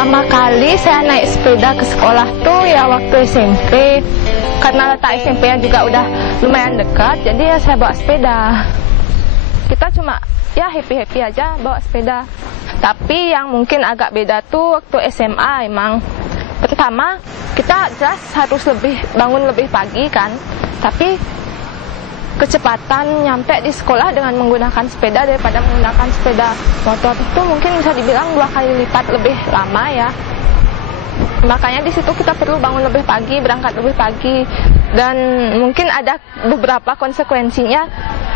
Pertama kali saya naik sepeda ke sekolah tuh ya waktu SMP. Karena letak SMP-nya juga udah lumayan dekat, jadi ya saya bawa sepeda. Kita cuma ya happy-happy aja bawa sepeda. Tapi yang mungkin agak beda tuh waktu SMA emang. Pertama, kita jelas harus bangun lebih pagi kan. Tapi kecepatan nyampe di sekolah dengan menggunakan sepeda daripada menggunakan sepeda motor itu mungkin bisa dibilang 2 kali lipat lebih lama ya. Makanya di situ kita perlu bangun lebih pagi, berangkat lebih pagi, dan mungkin ada beberapa konsekuensinya.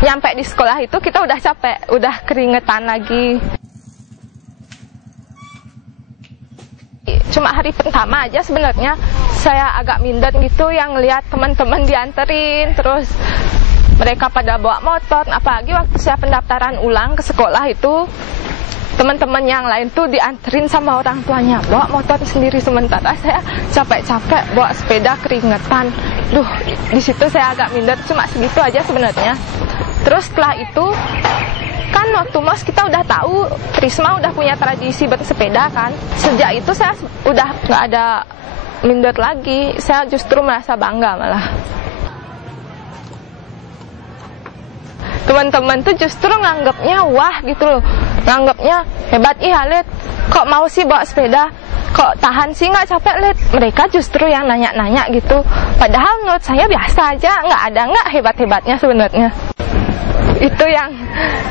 Nyampe di sekolah itu kita udah capek, udah keringetan lagi. Cuma hari pertama aja sebenarnya saya agak minder gitu yang lihat teman-teman dianterin, terus mereka pada bawa motor. Apalagi waktu saya pendaftaran ulang ke sekolah itu, teman-teman yang lain tuh dianterin sama orang tuanya bawa motor sendiri, sementara saya capek-capek bawa sepeda keringetan. Di situ saya agak minder. Cuma segitu aja sebenarnya. Terus setelah itu kan waktu MOS kita udah tahu Trisma udah punya tradisi bersepeda kan. Sejak itu saya udah nggak ada minder lagi. Saya justru merasa bangga malah. Teman-teman tuh justru nganggapnya wah gitu loh, nganggapnya hebat. Ih Halid, kok mau sih bawa sepeda, kok tahan sih, nggak capek Lid. Mereka justru yang nanya-nanya gitu. Padahal menurut saya biasa aja, nggak hebat-hebatnya sebenarnya. Itu yang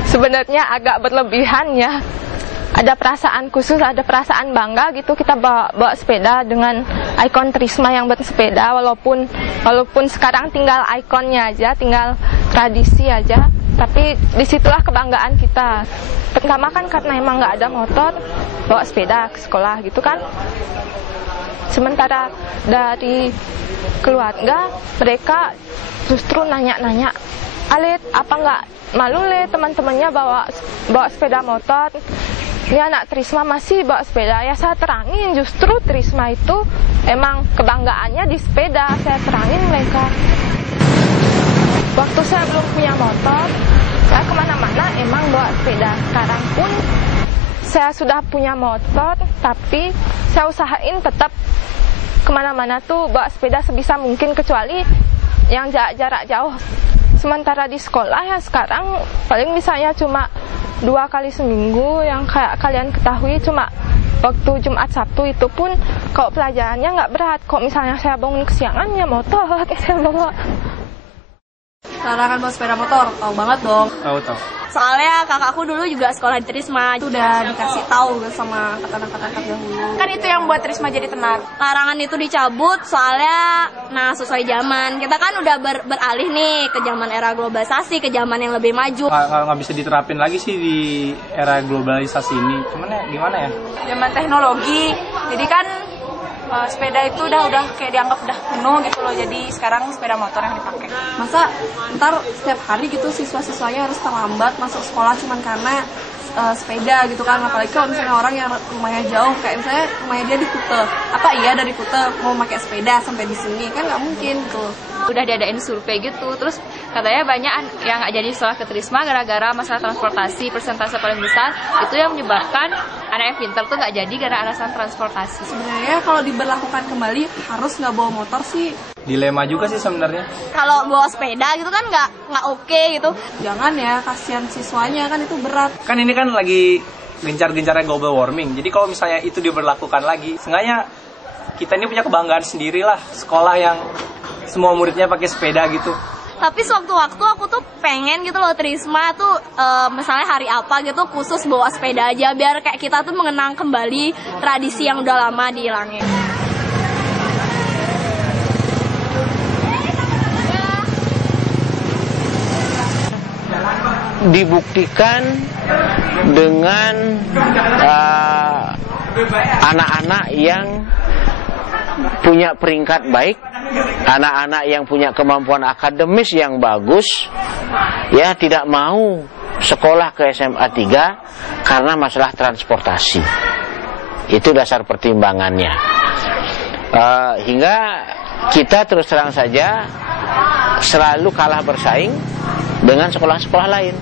sebenarnya agak berlebihan ya. Ada perasaan khusus, ada perasaan bangga gitu kita bawa sepeda dengan ikon Trisma yang bersepeda, walaupun sekarang tinggal ikonnya aja, tinggal tradisi aja. Tapi disitulah kebanggaan kita. Pertama kan karena emang nggak ada motor, bawa sepeda ke sekolah gitu kan. Sementara dari keluarga, mereka justru nanya-nanya, Alit, apa nggak malu Le teman-temannya bawa sepeda motor? Ini anak Trisma masih bawa sepeda. Ya saya terangin, justru Trisma itu emang kebanggaannya di sepeda. Saya terangin mereka. Waktu saya belum punya motor, saya kemana-mana emang bawa sepeda. Sekarang pun saya sudah punya motor, tapi saya usahain tetap kemana-mana tuh bawa sepeda sebisa mungkin, kecuali yang jarak jauh. Sementara di sekolah ya sekarang paling misalnya cuma 2 kali seminggu, yang kayak kalian ketahui cuma waktu Jumat Sabtu. Itu pun kalau pelajarannya nggak berat. Kok misalnya saya bangun kesiangan ya motor saya bawa. Larangan bawa sepeda motor, tahu banget dong. Tahu. Soalnya kakakku dulu juga sekolah di Trisma, itu udah dikasih tahu sama kata-kata dahulu. Kan itu yang buat Trisma jadi tenar. Larangan itu dicabut soalnya, sesuai zaman. Kita kan udah beralih nih ke zaman era globalisasi, ke zaman yang lebih maju. Nggak bisa diterapin lagi sih di era globalisasi ini. Cuman ya gimana ya? Zaman teknologi, jadi kan sepeda itu udah kayak dianggap udah penuh gitu loh, jadi sekarang sepeda motor yang dipakai. Masa ntar setiap hari gitu siswa-siswanya harus terlambat masuk sekolah cuman karena sepeda gitu kan? Apalagi kalau misalnya orang yang rumahnya jauh, kayak misalnya rumahnya dia di Kute, apa iya dari Kute mau pakai sepeda sampai di sini, kan nggak mungkin tuh. Udah diadain survei gitu, terus katanya banyak yang nggak jadi sekolah ke Trisma gara-gara masalah transportasi. Persentase paling besar itu yang menyebabkan anak yang pintar tuh nggak jadi karena alasan transportasi. Sebenarnya kalau diberlakukan kembali harus nggak bawa motor sih. Dilema juga sih sebenarnya. Kalau bawa sepeda gitu kan nggak oke gitu. Jangan ya, kasihan siswanya, kan itu berat. Kan ini kan lagi gencar-gencarnya global warming. Jadi kalau misalnya itu diberlakukan lagi, seenggaknya kita ini punya kebanggaan sendiri lah, sekolah yang semua muridnya pakai sepeda gitu. Tapi sewaktu-waktu aku tuh pengen gitu loh Trisma tuh misalnya hari apa gitu khusus bawa sepeda aja, biar kayak kita tuh mengenang kembali tradisi yang udah lama dihilangin. Dibuktikan dengan anak-anak yang punya peringkat baik, anak-anak yang punya kemampuan akademis yang bagus, ya tidak mau sekolah ke SMA 3 karena masalah transportasi. Itu dasar pertimbangannya. Hingga kita terus terang saja selalu kalah bersaing dengan sekolah-sekolah lain.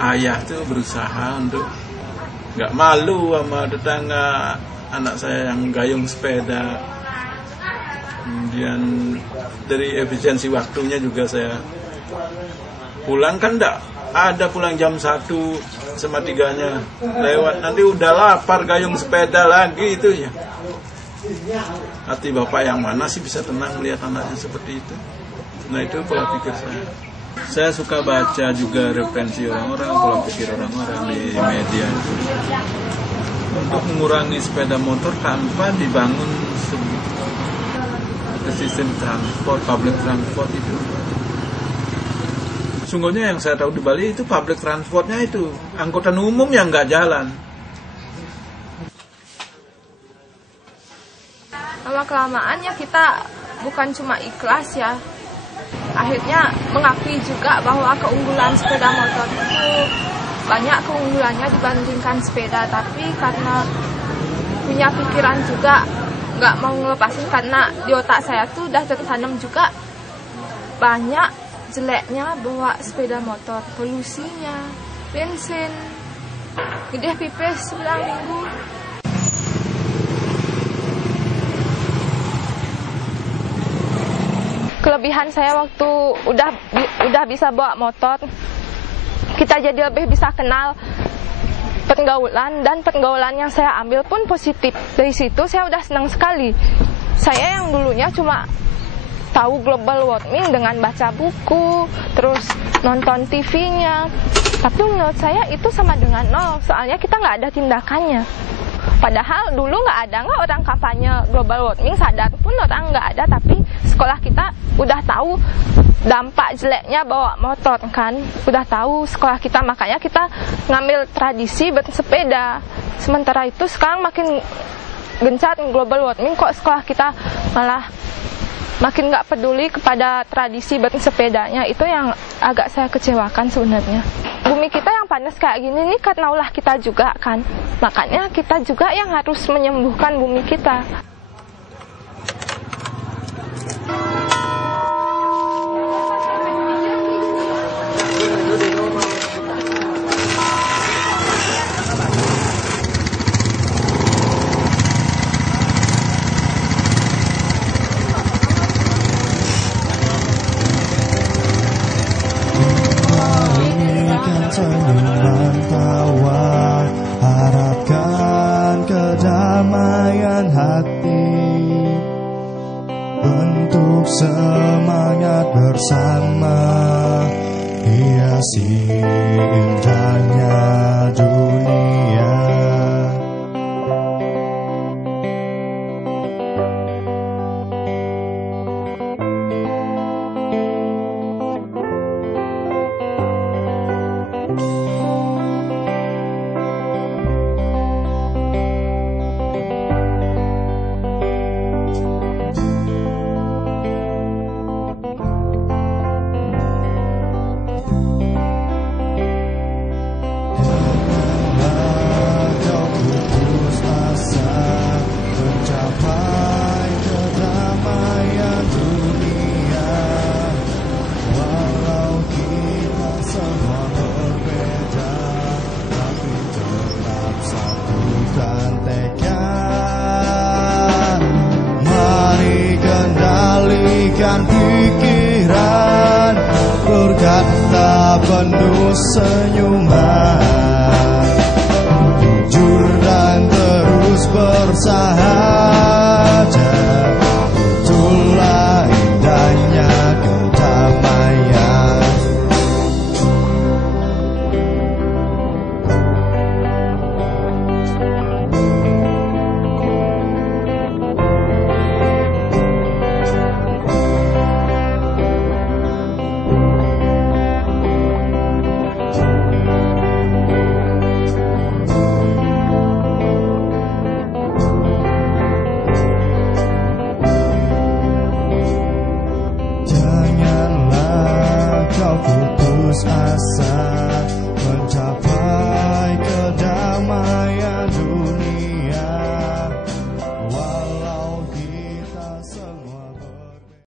ayah tuh berusaha untuk nggak malu sama tetangga anak saya yang gayung sepeda. Kemudian dari efisiensi waktunya juga saya pulang kan enggak ada pulang jam 1:03 lewat, nanti udah lapar gayung sepeda lagi itu ya. Hati bapak yang mana sih bisa tenang melihat anaknya seperti itu. Nah itu pola pikir saya. Saya suka baca juga referensi orang-orang, pola pikir orang-orang di media itu. Untuk mengurangi sepeda motor tanpa dibangun sistem transport, public transport itu. Sungguhnya yang saya tahu di Bali itu public transportnya itu angkutan umum yang nggak jalan. Lama-kelamaan ya kita bukan cuma ikhlas ya, akhirnya mengakui juga bahwa keunggulan sepeda motor itu banyak keunggulannya dibandingkan sepeda, tapi karena punya pikiran juga nggak mau ngelepasin, karena di otak saya tuh udah tertanam juga banyak jeleknya bawa sepeda motor, polusinya, bensin, gede pipis sebelah minggu. Kelebihan saya waktu udah bisa bawa motor, kita jadi lebih bisa kenal pergaulan, dan pergaulan yang saya ambil pun positif. Dari situ saya udah senang sekali. Saya yang dulunya cuma tahu global warming dengan baca buku, terus nonton TV-nya. Tapi menurut saya itu sama dengan nol, soalnya kita nggak ada tindakannya. Padahal dulu nggak orang kampanye global warming, sadar pun orang nggak ada, tapi sekolah kita udah tahu dampak jeleknya bawa motor kan, udah tahu sekolah kita, makanya kita ngambil tradisi bersepeda. Sementara itu sekarang makin gencar global warming, kok sekolah kita malah makin nggak peduli kepada tradisi bersepedanya. Itu yang agak saya kecewakan sebenarnya. Bumi kita yang panas kayak gini nih karena ulah kita juga kan, makanya kita juga yang harus menyembuhkan bumi kita. Senyuman tawa, harapkan kedamaian hati, bentuk semangat bersama, hiasi indahnya dunia. Pikiran berkata penuh senyuman, jujur dan terus berusaha.